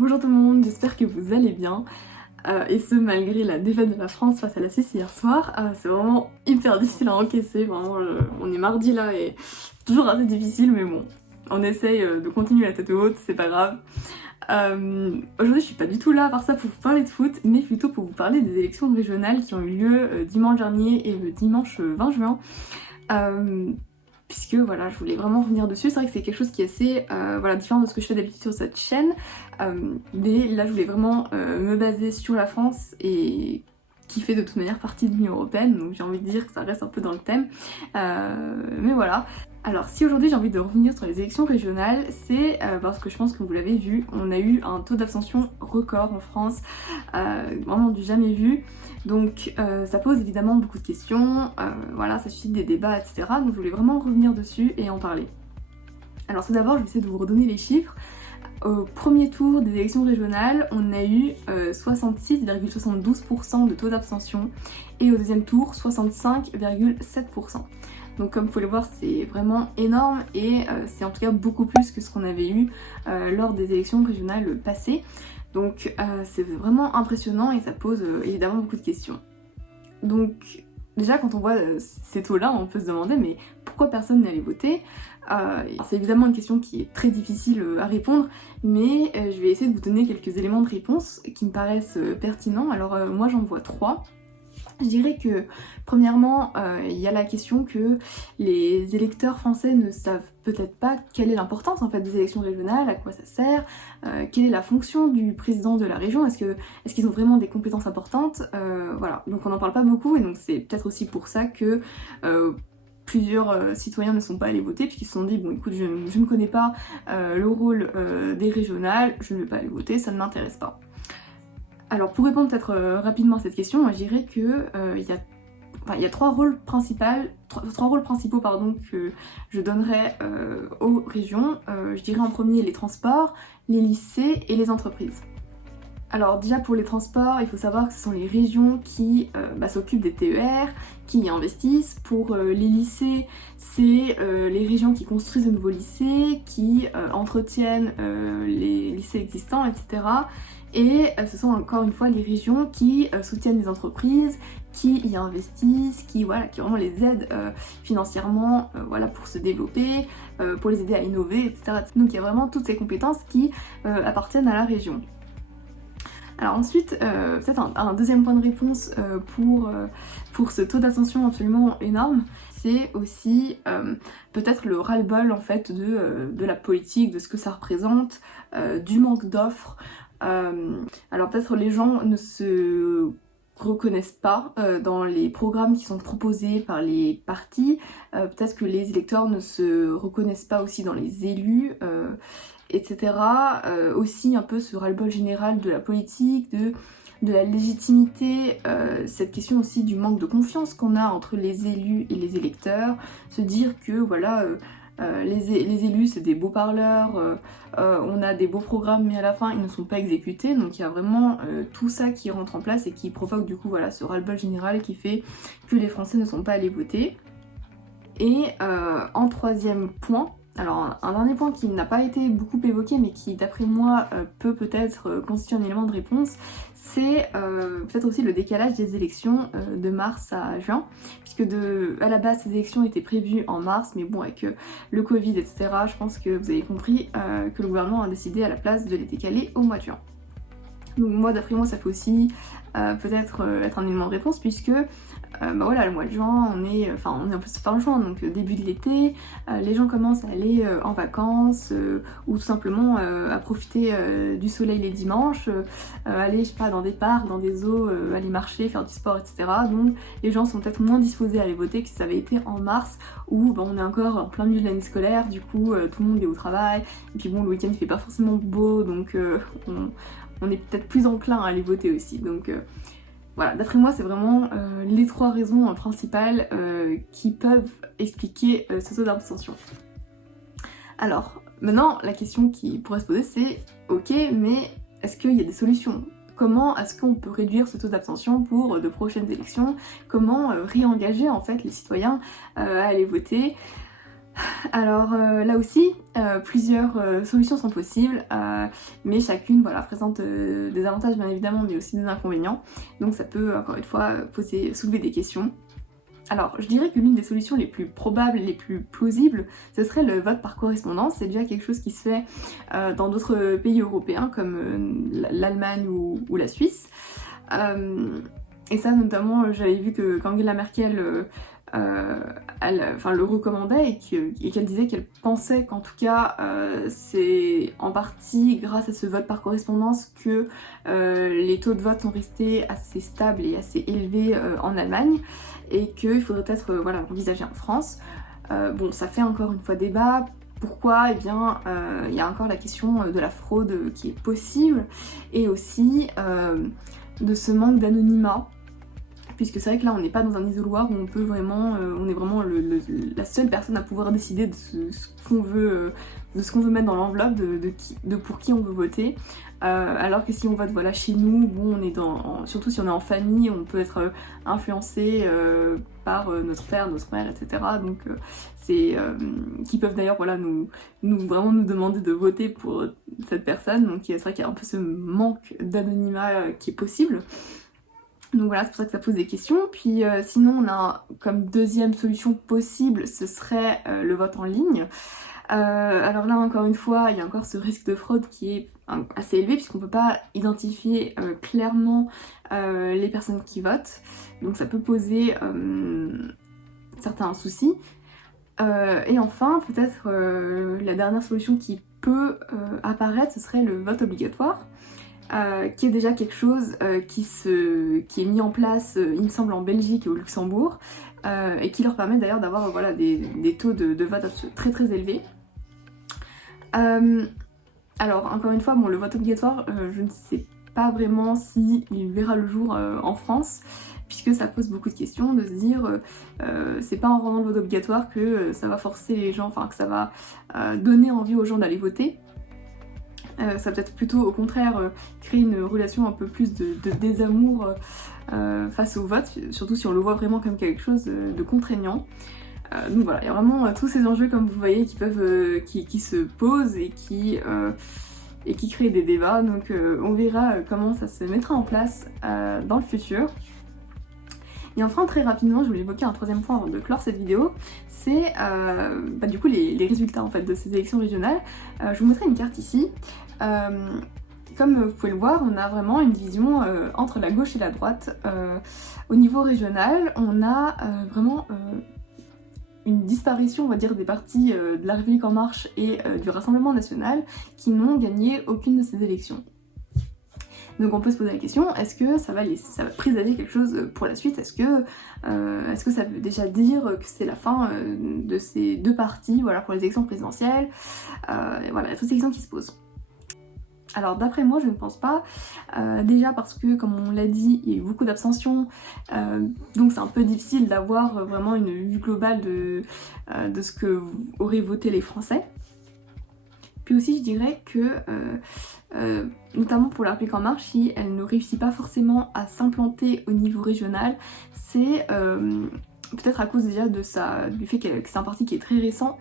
Bonjour tout le monde, j'espère que vous allez bien. Et ce malgré la défaite de la France face à la Suisse hier soir. C'est vraiment hyper difficile à encaisser, vraiment on est mardi là et toujours assez difficile mais bon, on essaye de continuer la tête haute, c'est pas grave. Aujourd'hui je suis pas du tout là à part ça pour vous parler de foot, mais plutôt pour vous parler des élections régionales qui ont eu lieu dimanche dernier et le dimanche 20 juin. Puisque voilà, je voulais vraiment revenir dessus. C'est vrai que c'est quelque chose qui est assez différent de ce que je fais d'habitude sur cette chaîne. Mais là, je voulais vraiment me baser sur la France et qui fait de toute manière partie de l'Union Européenne. Donc j'ai envie de dire que ça reste un peu dans le thème. Mais voilà. Alors si aujourd'hui j'ai envie de revenir sur les élections régionales, c'est parce que je pense que vous l'avez vu, on a eu un taux d'abstention record en France, vraiment du jamais vu. Donc ça pose évidemment beaucoup de questions, voilà, ça suscite des débats, etc. Donc je voulais vraiment revenir dessus et en parler. Alors tout d'abord, je vais essayer de vous redonner les chiffres. Au premier tour des élections régionales, on a eu 66,72% de taux d'abstention et au deuxième tour, 65,7%. Donc comme vous pouvez le voir, c'est vraiment énorme et c'est en tout cas beaucoup plus que ce qu'on avait eu lors des élections régionales passées. Donc c'est vraiment impressionnant et ça pose évidemment beaucoup de questions. Donc déjà quand on voit ces taux-là, on peut se demander mais pourquoi personne n'est allé voter ? C'est évidemment une question qui est très difficile à répondre, mais je vais essayer de vous donner quelques éléments de réponse qui me paraissent pertinents. Alors moi j'en vois trois. Je dirais que premièrement, il y a la question que les électeurs français ne savent peut-être pas quelle est l'importance en fait des élections régionales, à quoi ça sert, quelle est la fonction du président de la région, est-ce qu'ils ont vraiment des compétences importantes, voilà. Donc on n'en parle pas beaucoup et donc c'est peut-être aussi pour ça que plusieurs citoyens ne sont pas allés voter puisqu'ils se sont dit bon écoute je ne connais pas le rôle des régionales, je ne vais pas aller voter, ça ne m'intéresse pas. Alors pour répondre peut-être rapidement à cette question, moi je dirais que il y a trois rôles principaux que je donnerais aux régions. Je dirais en premier les transports, les lycées et les entreprises. Alors déjà pour les transports, il faut savoir que ce sont les régions qui s'occupent des TER, qui y investissent. Pour les lycées, c'est les régions qui construisent de nouveaux lycées, qui entretiennent les lycées existants, etc. Et ce sont encore une fois les régions qui soutiennent les entreprises, qui y investissent, qui vraiment les aident financièrement pour se développer, pour les aider à innover, etc. Donc il y a vraiment toutes ces compétences qui appartiennent à la région. Alors ensuite, peut-être un deuxième point de réponse pour ce taux d'abstention absolument énorme, c'est aussi peut-être le ras-le-bol en fait de la politique, de ce que ça représente, du manque d'offres. Alors peut-être les gens ne se reconnaissent pas dans les programmes qui sont proposés par les partis, peut-être que les électeurs ne se reconnaissent pas aussi dans les élus, etc. Aussi un peu ce ras-le-bol général de la politique, de la légitimité, cette question aussi du manque de confiance qu'on a entre les élus et les électeurs, se dire que les élus c'est des beaux parleurs, on a des beaux programmes mais à la fin ils ne sont pas exécutés, donc il y a vraiment tout ça qui rentre en place et qui provoque du coup ce ras-le-bol général qui fait que les Français ne sont pas allés voter. Et en troisième point, alors un dernier point qui n'a pas été beaucoup évoqué mais qui d'après moi peut peut-être constituer un élément de réponse, c'est peut-être aussi le décalage des élections de mars à juin, puisque à la base ces élections étaient prévues en mars, mais bon avec le Covid etc, je pense que vous avez compris que le gouvernement a décidé à la place de les décaler au mois de juin. Donc moi d'après moi ça peut aussi peut-être être un élément de réponse puisque le mois de juin on est un peu fin juin donc début de l'été, les gens commencent à aller en vacances ou tout simplement à profiter du soleil les dimanches, aller je sais pas dans des parcs, dans des eaux, aller marcher, faire du sport etc. Donc les gens sont peut-être moins disposés à aller voter que si ça avait été en mars où on est encore en plein milieu de l'année scolaire, du coup tout le monde est au travail et puis bon le week-end il fait pas forcément beau donc on est peut-être plus enclin à aller voter aussi. Donc voilà, d'après moi c'est vraiment les trois raisons principales qui peuvent expliquer ce taux d'abstention. Alors maintenant la question qui pourrait se poser c'est ok mais est-ce qu'il y a des solutions ? Comment est-ce qu'on peut réduire ce taux d'abstention pour de prochaines élections ? Comment réengager en fait les citoyens à aller voter ? Alors là aussi, plusieurs solutions sont possibles, mais chacune voilà, présente des avantages bien évidemment, mais aussi des inconvénients. Donc ça peut encore une fois soulever des questions. Alors je dirais que l'une des solutions les plus probables, les plus plausibles, ce serait le vote par correspondance. C'est déjà quelque chose qui se fait dans d'autres pays européens comme l'Allemagne ou la Suisse. Et ça notamment, j'avais vu qu'Angela Merkel le recommandait et qu'elle disait qu'elle pensait qu'en tout cas c'est en partie grâce à ce vote par correspondance que les taux de vote sont restés assez stables et assez élevés en Allemagne et qu'il faudrait peut-être envisager en France. Bon, ça fait encore une fois débat. Pourquoi? Eh bien, il y a encore la question de la fraude qui est possible et aussi de ce manque d'anonymat. Puisque c'est vrai que là on n'est pas dans un isoloir où on peut vraiment, on est vraiment la seule personne à pouvoir décider de ce qu'on veut, mettre dans l'enveloppe, de pour qui on veut voter. Alors que si on vote chez nous, bon on est surtout si on est en famille, on peut être influencé par notre père, notre mère, etc. Donc qui peuvent d'ailleurs nous demander de voter pour cette personne. Donc c'est vrai qu'il y a un peu ce manque d'anonymat qui est possible. Donc voilà, c'est pour ça que ça pose des questions. Puis sinon, on a comme deuxième solution possible, ce serait le vote en ligne. Alors là, encore une fois, il y a encore ce risque de fraude qui est assez élevé puisqu'on ne peut pas identifier clairement les personnes qui votent. Donc ça peut poser certains soucis. Et enfin, peut-être la dernière solution qui peut apparaître, ce serait le vote obligatoire. Qui est déjà quelque chose qui est mis en place, il me semble, en Belgique et au Luxembourg, et qui leur permet d'ailleurs d'avoir des taux de vote très très élevés. Alors, encore une fois, le vote obligatoire, je ne sais pas vraiment s'il verra le jour en France, puisque ça pose beaucoup de questions, de se dire c'est pas en rendant le vote obligatoire que ça va forcer les gens, que ça va donner envie aux gens d'aller voter. Ça peut être plutôt au contraire créer une relation un peu plus de désamour face au vote, surtout si on le voit vraiment comme quelque chose de contraignant. Donc voilà, il y a vraiment tous ces enjeux comme vous voyez qui se posent et qui créent des débats, donc on verra comment ça se mettra en place dans le futur. Et enfin, très rapidement, je voulais évoquer un troisième point avant de clore cette vidéo, c'est du coup les résultats en fait de ces élections régionales. Je vous montrerai une carte ici. Comme vous pouvez le voir, on a vraiment une division entre la gauche et la droite. Au niveau régional, on a vraiment une disparition, on va dire, des partis de La République En Marche et du Rassemblement National qui n'ont gagné aucune de ces élections. Donc on peut se poser la question, est-ce que ça va présager quelque chose pour la suite? Est-ce que ça veut déjà dire que c'est la fin de ces deux partis pour les élections présidentielles? Il y a toutes ces questions qui se posent. Alors d'après moi, je ne pense pas, déjà parce que comme on l'a dit, il y a eu beaucoup d'abstention, donc c'est un peu difficile d'avoir vraiment une vue globale de ce que auraient voté les Français. Puis aussi je dirais que, notamment pour La République En Marche, si elle ne réussit pas forcément à s'implanter au niveau régional, c'est peut-être à cause déjà du fait que c'est un parti qui est très récent.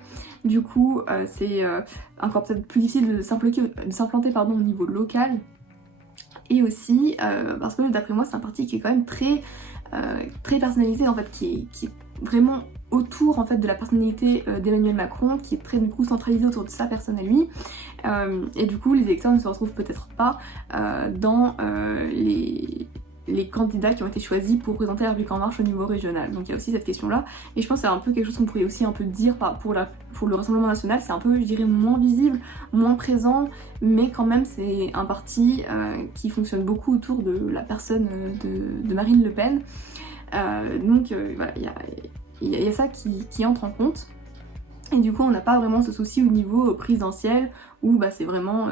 Du coup, c'est encore peut-être plus difficile de s'implanter au niveau local. Et aussi parce que d'après moi, c'est un parti qui est quand même très personnalisé, en fait, qui est vraiment autour en fait de la personnalité d'Emmanuel Macron, qui est très du coup centralisé autour de sa personne à lui. Et du coup, les électeurs ne se retrouvent peut-être pas dans les candidats qui ont été choisis pour représenter La République En Marche au niveau régional. Donc il y a aussi cette question-là, et je pense que c'est un peu quelque chose qu'on pourrait aussi un peu dire pour le Rassemblement National, c'est un peu, je dirais, moins visible, moins présent, mais quand même c'est un parti qui fonctionne beaucoup autour de la personne de Marine Le Pen. Donc voilà, il y a ça qui entre en compte. Et du coup, on n'a pas vraiment ce souci au niveau présidentiel, où c'est vraiment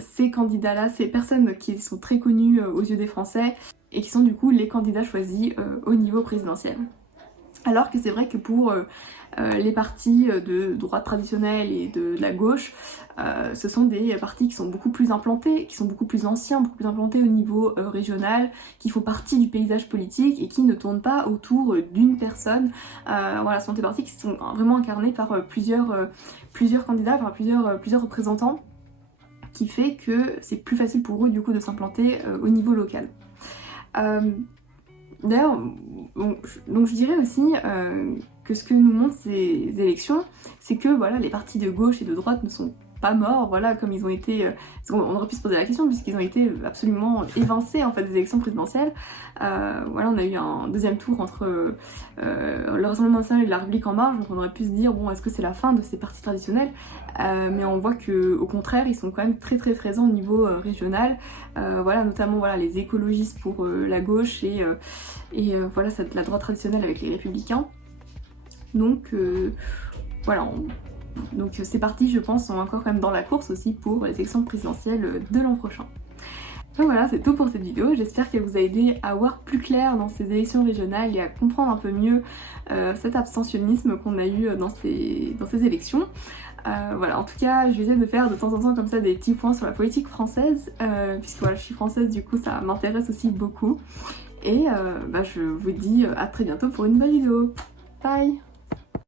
ces candidats-là, ces personnes qui sont très connues aux yeux des Français, et qui sont du coup les candidats choisis au niveau présidentiel. Alors que c'est vrai que pour les partis de droite traditionnelle et de la gauche, ce sont des partis qui sont beaucoup plus implantés, qui sont beaucoup plus anciens, beaucoup plus implantés au niveau régional, qui font partie du paysage politique et qui ne tournent pas autour d'une personne. Voilà, ce sont des partis qui sont vraiment incarnés par plusieurs candidats, par plusieurs représentants, qui fait que c'est plus facile pour eux du coup de s'implanter au niveau local. D'ailleurs, donc je dirais aussi que ce que nous montrent ces élections, c'est que voilà, les partis de gauche et de droite ne sont pas morts, voilà, comme ils ont été... on aurait pu se poser la question, puisqu'ils ont été absolument évincés en fait des élections présidentielles. Voilà, on a eu un deuxième tour entre le Rassemblement national et la République en marche, donc on aurait pu se dire, bon, est-ce que c'est la fin de ces partis traditionnels? Mais on voit qu'au contraire, ils sont quand même très très présents au niveau régional. Voilà, notamment voilà, les écologistes pour la gauche et voilà, ça, la droite traditionnelle avec les républicains. Donc voilà, donc ces partis, je pense, sont encore quand même dans la course aussi pour les élections présidentielles de l'an prochain. Donc voilà, c'est tout pour cette vidéo. J'espère qu'elle vous a aidé à voir plus clair dans ces élections régionales et à comprendre un peu mieux cet abstentionnisme qu'on a eu dans ces élections. Voilà, en tout cas, je vais essayer de faire de temps en temps comme ça des petits points sur la politique française, puisque voilà, je suis française, du coup ça m'intéresse aussi beaucoup. Et je vous dis à très bientôt pour une nouvelle vidéo. Bye!